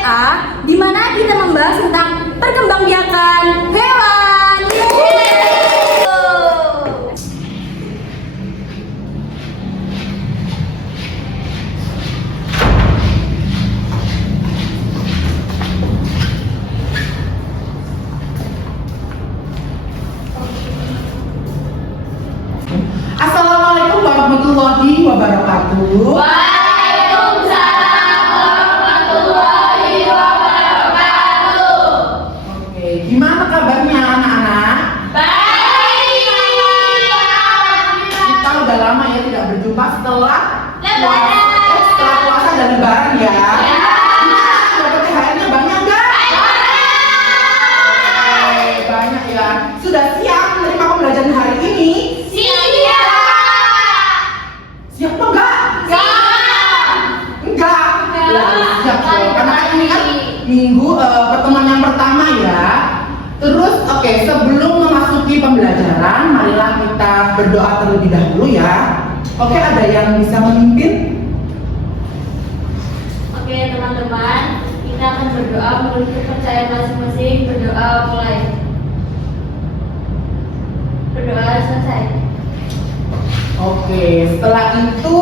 A, di mana kita membahas tentang perkembangbiakan hewan. Assalamualaikum warahmatullahi wabarakatuh. Waalaikumsalam warahmatullahi wabarakatuh. Oke, gimana kabarnya anak-anak? Baik. Kita udah lama ya tidak berjumpa setelah Lebaran. setelah puasa dan lebaran ya. Gimana? Dapat THR-nya banyak nggak? Oke, banyak ya. Sudah siap menerima pembelajaran hari ini? Siap apa enggak? Enggak. Siap dong. Karena ini kan minggu pertemuan yang pertama ya. Terus oke, sebelum memasuki pembelajaran, marilah kita berdoa terlebih dahulu ya. Oke, ada yang bisa memimpin? Oke teman-teman, kita akan berdoa menurut kepercayaan masing-masing. Berdoa mulai. Berdoa selesai. Oke, setelah itu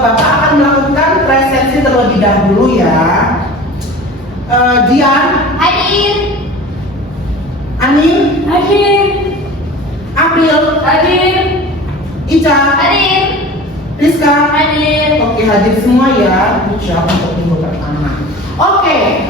Bapak akan melakukan presensi terlebih dahulu ya. Dian, Hadir. Anin, Hadir. April, Hadir. Ica, Hadir. Rizka. Hadir. Oke, hadir semua ya. Insya Allah untuk minggu pertama. Oke,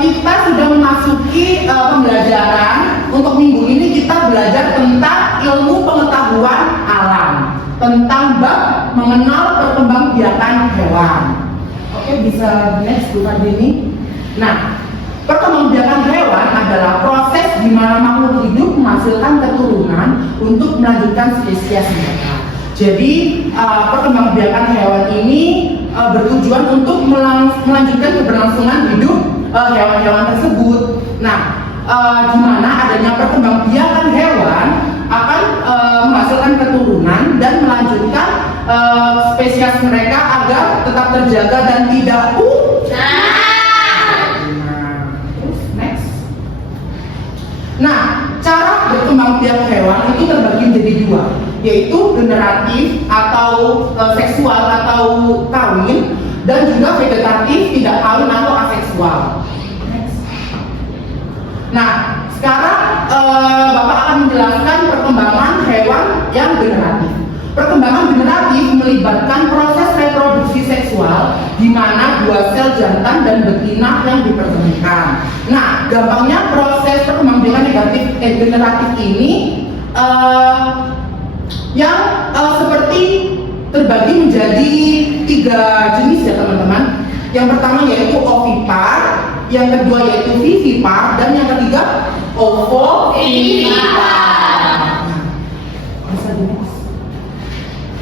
kita sudah memasuki pembelajaran. Untuk minggu ini kita belajar tentang ilmu pengetahuan alam, tentang bab mengenal perkembangbiakan hewan. Oke, bisa next Bu Fadini. Nah, perkembangbiakan hewan adalah proses di mana makhluk hidup menghasilkan keturunan untuk melanjutkan spesies mereka. Jadi perkembangbiakan hewan ini bertujuan untuk melanjutkan keberlangsungan hidup hewan-hewan tersebut. Nah, di mana adanya perkembangbiakan hewan akan menghasilkan keturunan dan melanjutkan spesies mereka agar tetap terjaga dan tidak punah. Terus next. Nah, cara berkembang biak hewan itu terbagi menjadi dua, yaitu generatif atau seksual atau kawin, dan juga vegetatif tidak kawin atau aseksual. Nah, sekarang Bapak akan menjelaskan perkembangan hewan yang generatif. Perkembangan generatif melibatkan proses reproduksi seksual di mana dua sel jantan dan betina yang dipertemukan. Nah, gampangnya proses perkembangbiakan generatif ini yang seperti terbagi menjadi 3 jenis ya teman-teman. Yang pertama yaitu ovipar, yang kedua yaitu vivipar, dan yang ketiga ovovivipar.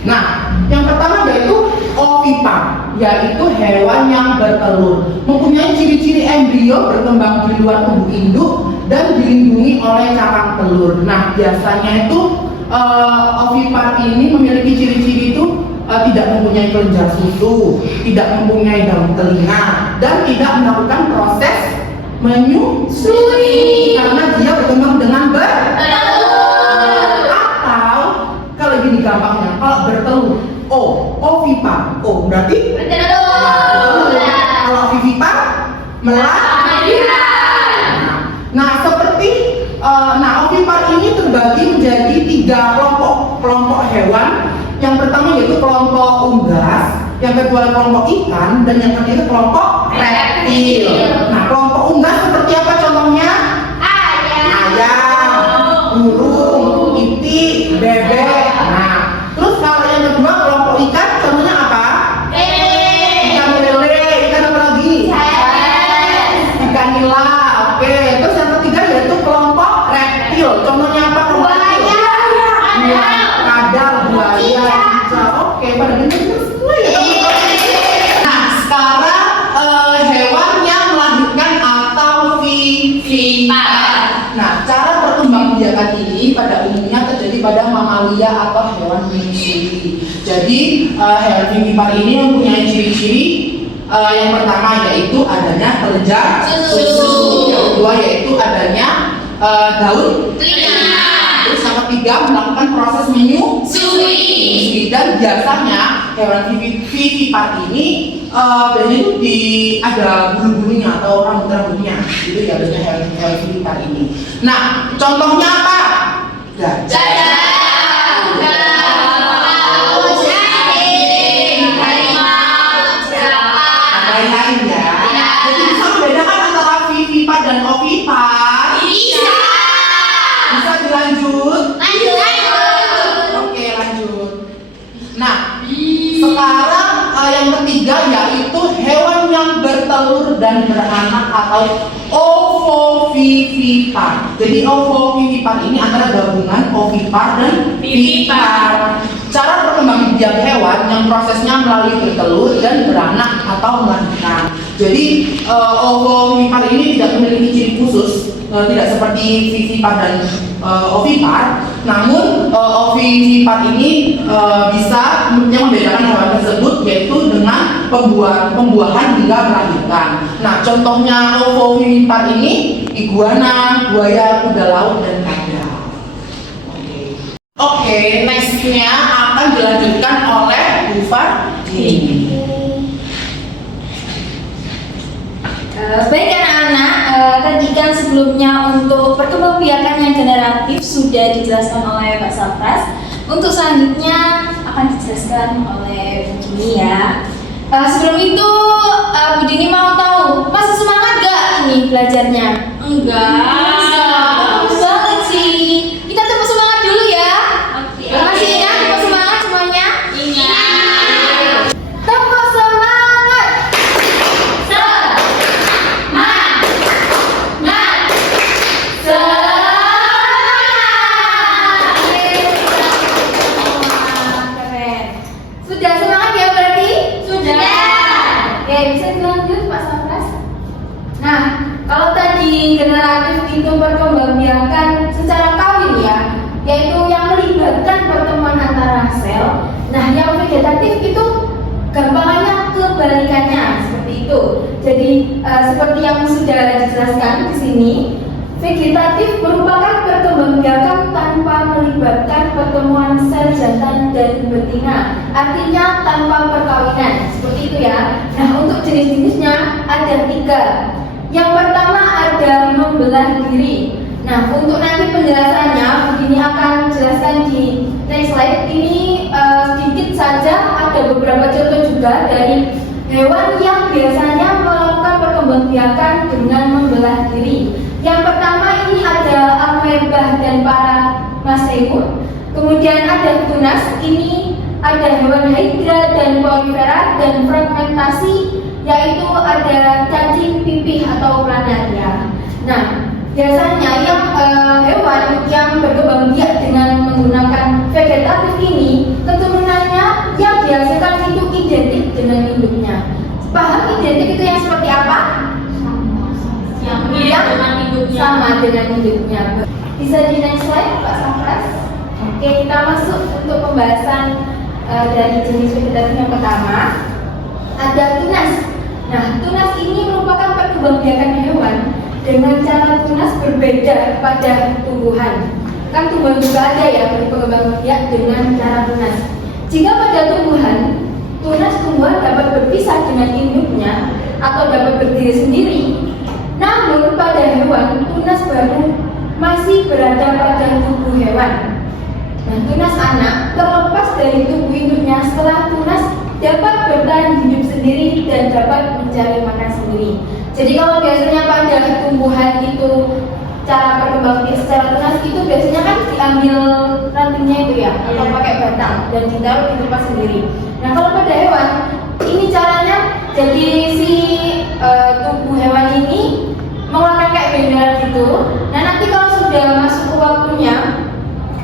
Nah, yang pertama yaitu ovipar, yaitu hewan yang bertelur, mempunyai ciri-ciri embrio berkembang di luar tubuh induk dan dilindungi oleh cakang telur. Nah, biasanya itu ovipar ini memiliki ciri-ciri itu tidak mempunyai kelenjar susu, tidak mempunyai daun telinga, dan tidak melakukan proses menyusui karena dia berkembang dengan bertelur. Atau kalau gini gampangnya, kalau bertelur, ovipar, berarti bertelur. Kalau vivipar, melahirkan. Nah, seperti ovipar ini terbagi menjadi 3 kelompok hewan. Yang pertama yaitu kelompok unggas, yang kedua kelompok ikan, dan yang ketiga kelompok reptil. Nah, kelompok unggas seperti apa contohnya? Ayam, burung, itik, bebek. Nah, terus kalau yang kedua kelompok ikan, contohnya apa? Ikan lele, ikan apa lagi? Ikan nila. Oke, terus yang ketiga yaitu kelompok reptil. Contohnya apa? Kadal, buaya, oke, pada dengar semua ya. Nah, sekarang hewan yang melahirkan atau vivipar. Nah, cara perkembangbiakan ini pada umumnya terjadi pada mamalia atau hewan menyusui. Jadi hewan vivipar ini mempunyai ciri-ciri Yang pertama yaitu adanya kelenjar Susu. Yang kedua yaitu adanya daun Telinga. Terus yang ketiga melakukan proses menyusui. Dan biasanya hewan vivipar ini biasanya itu ada bulu-bulunya atau rambut-rambutnya. Itu ya biasanya hewan vivipar ini. Nah, contohnya apa? Gajah. Lain-lain ya. Jadi bisa membedakan antara vivipar dan ovipar. Bisa dilanjut. Oke, lanjut. Nah, sekarang yang ketiga yaitu hewan yang bertelur dan beranak atau ovovivipar. Jadi ovovivipar ini antara gabungan ovipar dan vivipar. Cara perkembangbiakan hewan yang prosesnya melalui bertelur dan beranak atau melahirkan. Jadi ovovivipar ini tidak memiliki ciri khusus, tidak seperti vivipar dan ovipar. Namun ovivipar ini bisa yang membedakan hewan tersebut yaitu dengan pembuahan hingga melahirkan. Nah, contohnya ovovivipar ini iguana, buaya, kuda laut dan kadal. Oke, nextnya akan dilanjutkan oleh Bu Fardini. Baik anak-anak, tadi kan sebelumnya untuk perkembangbiakan yang generatif sudah dijelaskan oleh Pak Safras. Untuk selanjutnya akan dijelaskan oleh Bu Dini ya. Sebelum itu Bu Dini mau tahu, masih semangat gak ini belajarnya? Enggak. Bagus banget sih. Kita tepuk semangat dulu ya. Masih ingat tepuk semangat semuanya? Ingat. Tepuk semangat. Keren. Sudah semangat ya berarti? Sudah. Oke, bisa dilanjut Pak Safras. Nah, kalau tadi generatif itu perkembangbiakan secara kawin ya, yaitu yang melibatkan pertemuan antara sel. Nah, yang vegetatif itu gampangannya kebalikannya seperti itu. Jadi seperti yang sudah dijelaskan di sini, vegetatif merupakan perkembangbiakan tanpa melibatkan pertemuan sel jantan dan betina. Artinya tanpa perkawinan, seperti itu ya. Nah, untuk jenis-jenisnya ada 3. Yang pertama ada membelah diri. Nah, untuk nanti penjelasannya, begini akan jelaskan di next slide. Ini sedikit saja, ada beberapa contoh juga dari hewan yang biasanya melakukan perkembangbiakan dengan membelah diri. Yang pertama ini ada ameba dan paramaseum. Kemudian ada tunas, ini ada hewan hydra dan polypera, dan fragmentasi yaitu ada cacing pipih atau planaria. Nah, biasanya yang hewan yang berkembang biak dengan menggunakan vegetatif ini, keturunannya yang dihasilkan itu identik dengan induknya. Paham identik itu yang seperti apa? Yang mirip dengan hidupnya. Sama dengan induknya. Bisa di next slide Pak Safras. Oke, kita masuk untuk pembahasan dari jenis vegetatif yang pertama. Ada tunas. Nah, tunas ini merupakan perkembangbiakan hewan dengan cara tunas berbeda pada tumbuhan. Kan tumbuhan juga ada ya berkembangbiak dengan cara tunas. Jika pada tumbuhan, tumbuhan dapat berpisah dengan induknya atau dapat berdiri sendiri. Namun pada hewan, tunas baru masih berada pada tubuh hewan. Nah, tunas anak terlepas dari tubuh induknya setelah tunas dapat bertahan hidup sendiri dan dapat mencari makan sendiri. Jadi kalau biasanya pada tumbuhan itu cara perkembangan secara tunas itu biasanya kan diambil rantingnya itu ya, atau pakai batang dan ditaruh di tempat sendiri. Nah, kalau pada hewan ini caranya, jadi si tubuh hewan ini mengeluarkan kayak benjolan gitu. Nah, nanti kalau sudah masuk ke waktunya,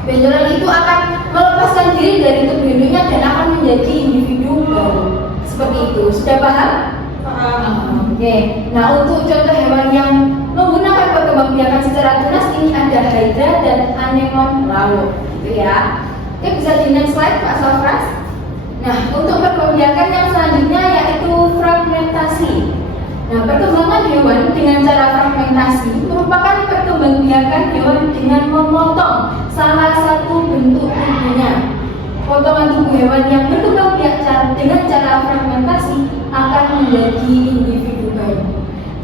benjolan itu akan melepaskan diri dari tubuh induknya dan akan menjadi individu baru. Seperti itu. Sudah paham? Oke. Nah, untuk contoh hewan yang menggunakan perkembangbiakan secara tunas ini ada hydra dan anemon laut, gitu ya. Oke, bisa di next slide Pak Safras. Nah, untuk perkembangbiakan yang selanjutnya yaitu fragmentasi. fragmentasi. Nah, perkembangan hewan dengan cara fragmentasi merupakan perkembangbiakan hewan dengan memotong salah satu bentuk tubuhnya. Potongan tubuh hewan yang berkembang biak dengan cara fragmentasi akan menjadi individu baru.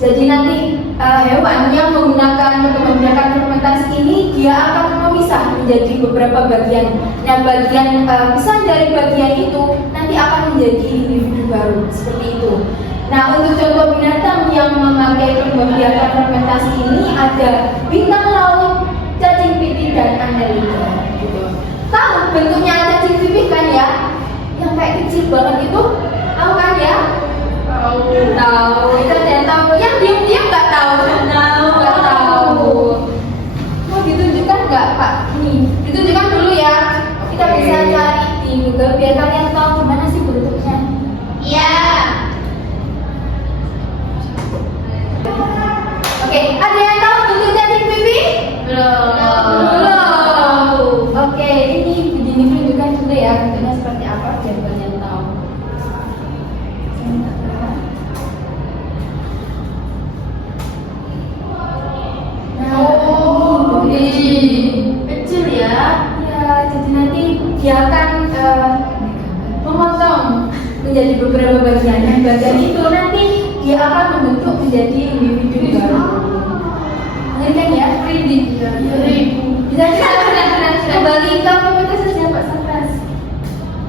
Jadi nanti hewan yang menggunakan perkembangbiakan fragmentasi ini dia akan memisah menjadi beberapa bagian. Nah, bagian pisah dari bagian itu nanti akan menjadi individu baru seperti itu. Nah, untuk contoh binatang yang memakai perkembangbiakan fragmentasi ini ada bintang laut, cacing pipih dan annelida. Gitu. Tahu bentuknya cacing pipih kan ya? Yang kayak kecil banget itu, tahu kan ya? Tahu. Itu ada yang tahu. Yang diam-diam nggak tahu. Nggak tahu. Mau ditunjukkan nggak Pak? Ini ditunjukkan dulu ya. Kita bisa cari di Google biar kalian tahu gimana sih bentuknya. Iya. Oke, ada yang tahu bentuk cacing pipih? Belum. Oke, ini tunjukkan dulu ya bentuknya seperti apa biar kalian tahu. Kecil ya. Ya, jadi nanti dia akan memotong menjadi beberapa bagian. Yang bagian itu nanti dia akan membentuk menjadi individu baru. Kan ya? Bisa kembali ke komunitas saja Pak Safras.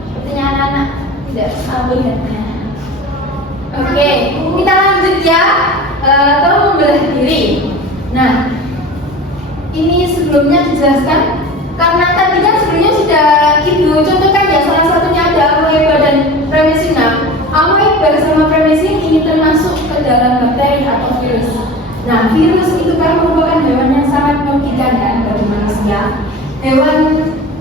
Sepertinya anak-anak tidak melihatnya. Oke, kita lanjut ya. Tolong membelah diri. Nah, ini sebelumnya dijelaskan karena tadi kan sebelumnya sudah Ibu contohkan ya, salah satunya ada amoeba dan premezim. Amoeba sama premezim ini termasuk ke dalam bakteri atau virus. Nah, virus itu kan merupakan hewan yang sangat merugikan kan bagi manusia. Hewan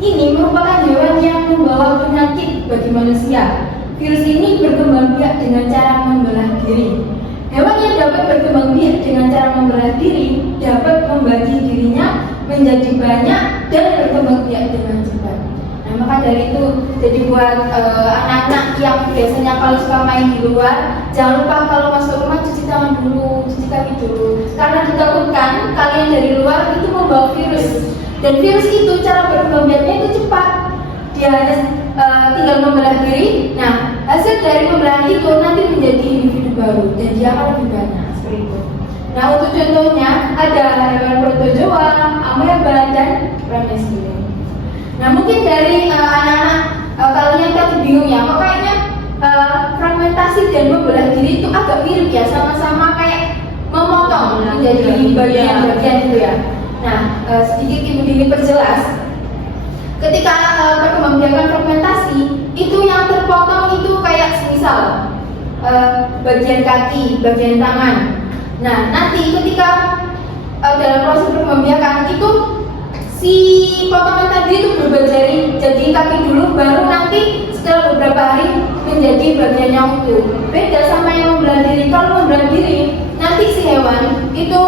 ini merupakan hewan yang membawa penyakit bagi manusia. Virus ini berkembang biak dengan cara membelah diri. Hewan yang dapat berkembang biak dengan cara membelah diri dapat membagi dirinya menjadi banyak dan berkembang biak dengan cepat. Nah, maka dari itu, jadi buat anak-anak yang biasanya kalau suka main di luar, jangan lupa kalau masuk rumah cuci tangan dulu, cuci kaki dulu. Karena ditakutkan kalian dari luar itu membawa virus. Dan virus itu cara berkembang biaknya itu cepat. Dia hanya tinggal membelah diri. Nah, hasil dari pembelahan itu nanti menjadi individu baru dan dia akan lebih banyak seperti itu. Nah, untuk contohnya ada hewan protozoa, amoeba dan premezim. Nah, mungkin dari anak-anak kalian tadi bingung ya, kok kayaknya fragmentasi dan membelah diri itu agak mirip ya, sama-sama kayak memotong menjadi bagian-bagian itu ya. Nah, sedikit Ibu Dini perjelas. Ketika perkembangbiakan fragmentasi, itu yang terpotong itu kayak semisal bagian kaki, bagian tangan. Nah, nanti ketika dalam proses perkembangbiakan itu si potongan tadi itu berubah jadi kaki dulu, baru nanti setelah beberapa hari menjadi bagian yang utuh. Beda sama yang membelah diri. Kalau membelah diri, nanti si hewan itu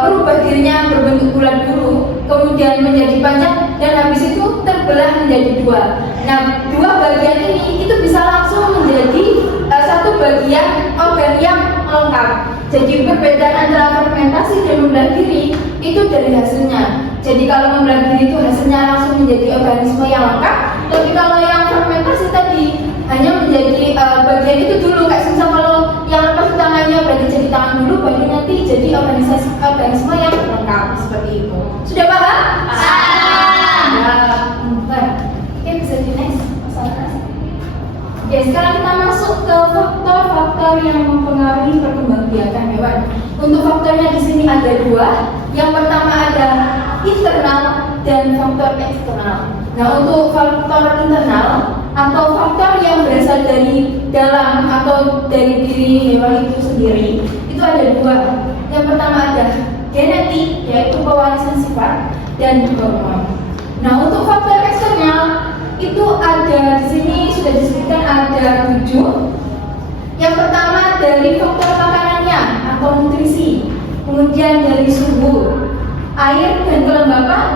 berubah dirinya berbentuk bulat dulu, kemudian menjadi panjang dan habis itu terbelah menjadi dua. Nah, dua bagian ini itu bisa langsung menjadi satu bagian organ yang lengkap. Jadi perbedaan antara fermentasi dan membelah diri itu dari hasilnya. Jadi kalau membelah diri itu hasilnya langsung menjadi organisme yang lengkap, tapi kalau yang fermentasi tadi hanya menjadi bagian itu dulu, kayak misal kalau yang lepas tangannya berarti jadi tangan dulu, baru nanti jadi organisme yang lengkap seperti itu. Sudah paham? Paham. Oke, bisa di next. Oke, sekarang kita masuk ke faktor-faktor yang mempengaruhi perkembangbiakan hewan. Untuk faktornya di sini ada dua. Yang pertama ada internal dan faktor eksternal. Nah, untuk faktor internal atau faktor yang berasal dari dalam atau dari diri hewan itu sendiri, itu ada dua. Yang pertama ada genetik, yaitu pewarisan sifat, dan hormon. Nah, untuk faktor eksternal itu ada di sini sudah disebutkan ada 7. Yang pertama dari faktor makanannya atau nutrisi, kemudian dari suhu, air dan kelembapan.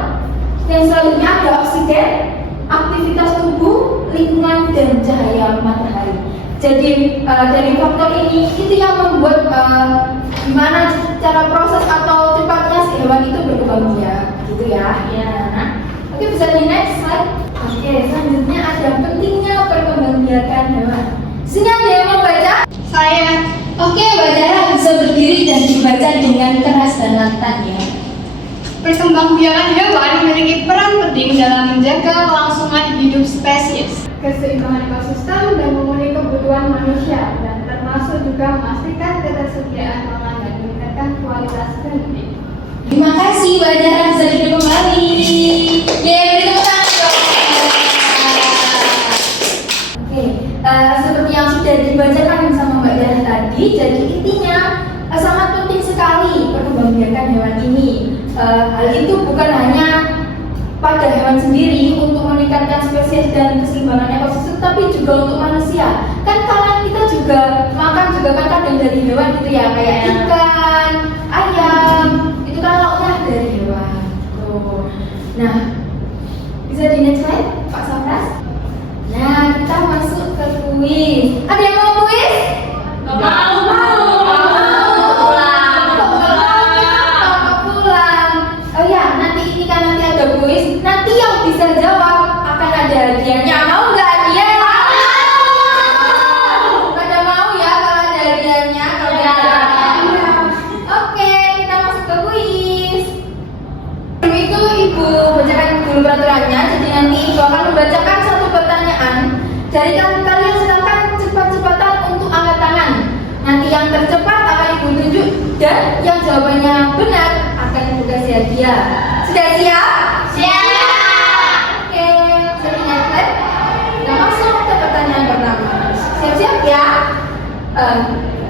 Yang selanjutnya ada oksigen, aktivitas tubuh, lingkungan dan cahaya matahari. Jadi dari faktor ini itu yang membuat gimana cara proses atau cepatnya si hewan itu berkembang biak, gitu ya. Ya. Oke, bisa di next slide. Oke, selanjutnya ada pentingnya perkembangbiakan hewan. Sini ada yang mau baca? Saya. Oke, Badara bisa berdiri dan dibaca dengan keras dan lantang ya. Perkembangbiakan hewan memiliki peran penting dalam menjaga kelangsungan hidup spesies, keseimbangan ekosistem, dan memenuhi kebutuhan manusia, dan termasuk juga memastikan ketersediaan pangan dan meningkatkan kualitas hidup. Terima kasih, Badara bisa duduk kembali. Yeay, beri tepuk tangan dong. Oke, seperti yang sudah dibacakan sama Mbak Dara tadi, jadi intinya sangat penting sekali perkembangbiakan hewan ini. Hal itu bukan hanya pada hewan sendiri untuk meningkatkan spesies dan keseimbangan ekosistem, tapi juga untuk manusia. Kan kalian kita juga makan juga kan kadang dari hewan gitu ya, kayak ikan, ayam, itu kan lauknya dari hewan. Tuh. Nah, bisa di next slide, Pak Safras. Nah, kita masuk ke kuis. Ada yang mau kuis? Nanti yang bisa jawab akan ada hadiahnya. Mau nggak hadiah? Pada mau ya kalau ada hadiahnya? Kalau ada. Oke, kita masuk ke kuis. Itu Ibu bacakan dulu peraturannya. Jadi nanti Ibu akan membacakan satu pertanyaan. Dari kalian silakan cepat-cepatan untuk angkat tangan. Nanti yang tercepat akan Ibu tunjuk dan yang jawabannya benar akan Ibu kasih hadiah. Sudah siap? Siap. Oke, jadi next. Kita masuk ke pertanyaan pertama. Siap-siap ya.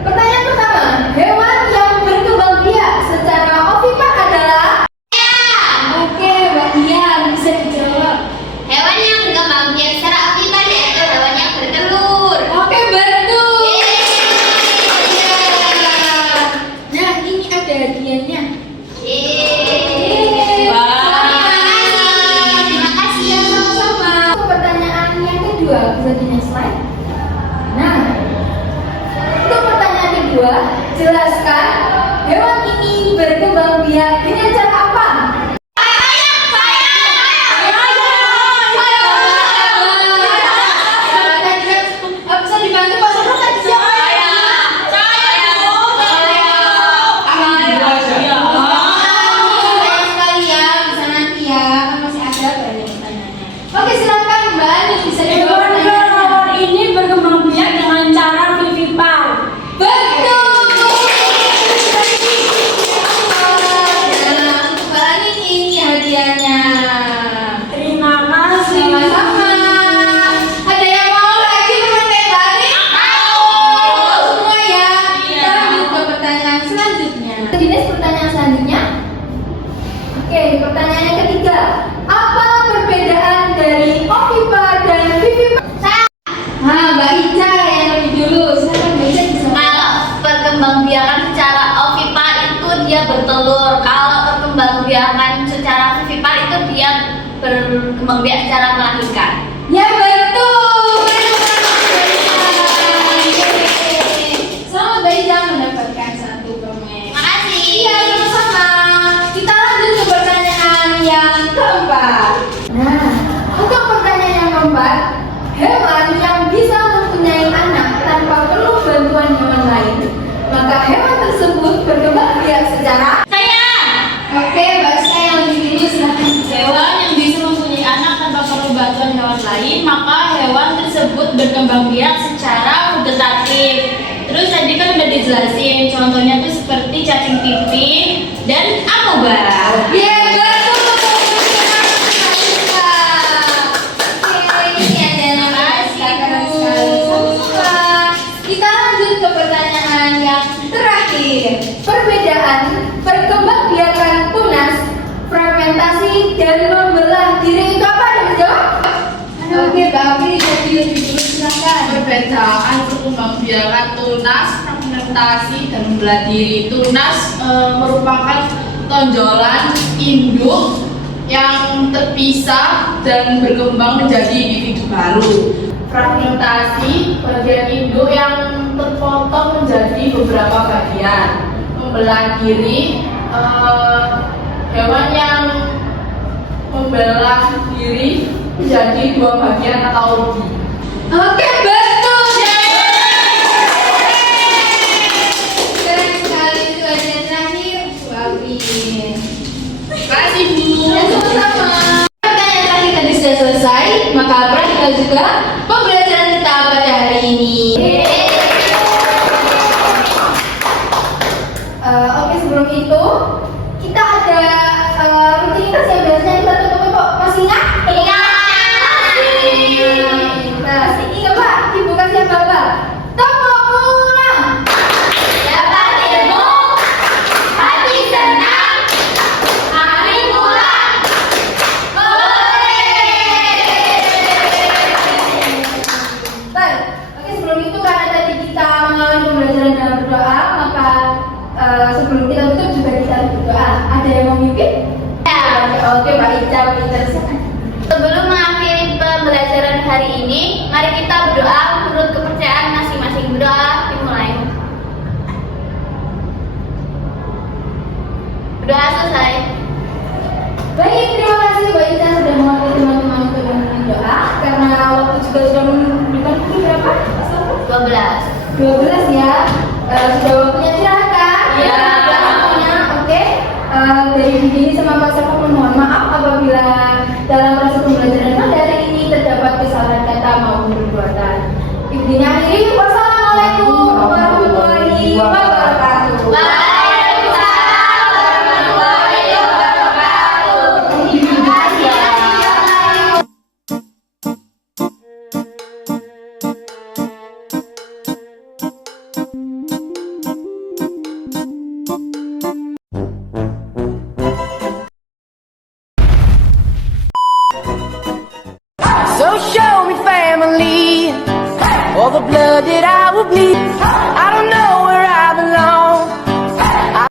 Pertanyaan pertama, hewan yang berkembang biak secara ovipar adalah? Oke, Mbak Dian bisa dijawab. Hewan yang berkembang biak secara ovipar yaitu hewan yang bertelur. Oke, betul. Nah, ini ada hadiahnya. Terima kasih ya, Sama-sama. Pertanyaan yang kedua, bisa di next slide. Nah, untuk pertanyaan kedua, jelaskan hewan ini berkembang biak dengan cara apa? Bisa dibantu Pak Safras tadi siapa? Banyak sekali ya, bisa nanti ya, kan masih ada banyak pertanyaannya. Oke, silakan Mbak Anies bisa dijawab pertanyaannya. Ini berkembang biak dengan cara vivipar. Betul. Nah, untuk Mbak Anies ini hadiahnya. Terima kasih. Sama-sama. Ada yang mau lagi bermain kayak Mbak Anies? Mau semua ya. Kita lanjut ke pertanyaan selanjutnya. Jadi pertanyaan selanjutnya. Oke, pertanyaan yang ketiga. Apa perbedaan dari ovipar dan vivipar? Mbak Ica yang lebih dulu. Silakan Mbak Ica bisa. Kalau perkembangbiakan secara ovipar itu dia bertelur. Kalau perkembangbiakan secara vivipar itu dia berkembang biak secara melahirkan. Ya betul. Selamat Mbak Ica mendapatkan satu permen. Terima kasih. Iya, sama-sama. Kita lanjut ke pertanyaan yang keempat. Nah, untuk pertanyaan yang keempat, hewan yang bisa mempunyai anak tanpa perlu bantuan hewan lain, maka hewan tersebut berkembang biak secara. Oke, Mbak Ica yang lebih dulu silahkan. Hewan yang bisa mempunyai anak tanpa perlu bantuan hewan lain, maka hewan tersebut berkembang biak secara vegetatif. Terus tadi kan udah dijelasin, contohnya tuh seperti cacing pipih dan amoeba. Ya betul. Oke, ini ada yang keren sekali. Sama-sama. Kita lanjut ke pertanyaan yang terakhir. Perbedaan perkembangbiakan tunas, fermentasi dan membelah diri itu apa? Ada yang menjawab? Oke, Mbak Afi jadi lebih dulu silakan. Perbedaan perkembangbiakan tunas, fermentasi, dan membelah diri. Tunas merupakan tonjolan induk yang terpisah dan berkembang menjadi individu baru. Fragmentasi bagian induk yang terpotong menjadi beberapa bagian. Membelah diri, hewan yang membelah diri menjadi dua bagian atau lebih. Oke, betul. Keren sekali, itu aja terakhir. Wabi. Kasih Bu. Ya, sama-sama. Pertanyaan terakhir tadi sudah selesai, maka perhatikan juga pembelajaran kita pada hari ini. Oke, sebelum itu kita ada rutinitas yang biasanya kita tutup kok. Masih ingat? Masih ingat Pak? Dibuka siapa Pak? Tepuk ulang. Dapat ilmu, hati senang, hari pulang. Baik, oke sebelum itu karena tadi kita mengawali pembelajaran dalam berdoa, maka sebelum kita tutup juga kita berdoa. Ada yang mau mimpin? Ya. Oke, Pak Ica, silakan. Sebelum mengakhiri pembelajaran hari ini, mari kita berdoa menurut kepercayaan masing-masing. Berdoa dimulai. Berdoa selesai. Baik, terima kasih Mbak Ica sudah mewakili teman-teman untuk memimpin doa. Karena waktu juga sudah menunjukkan pukul berapa? 12. 12 ya. Sudah waktunya istirahat.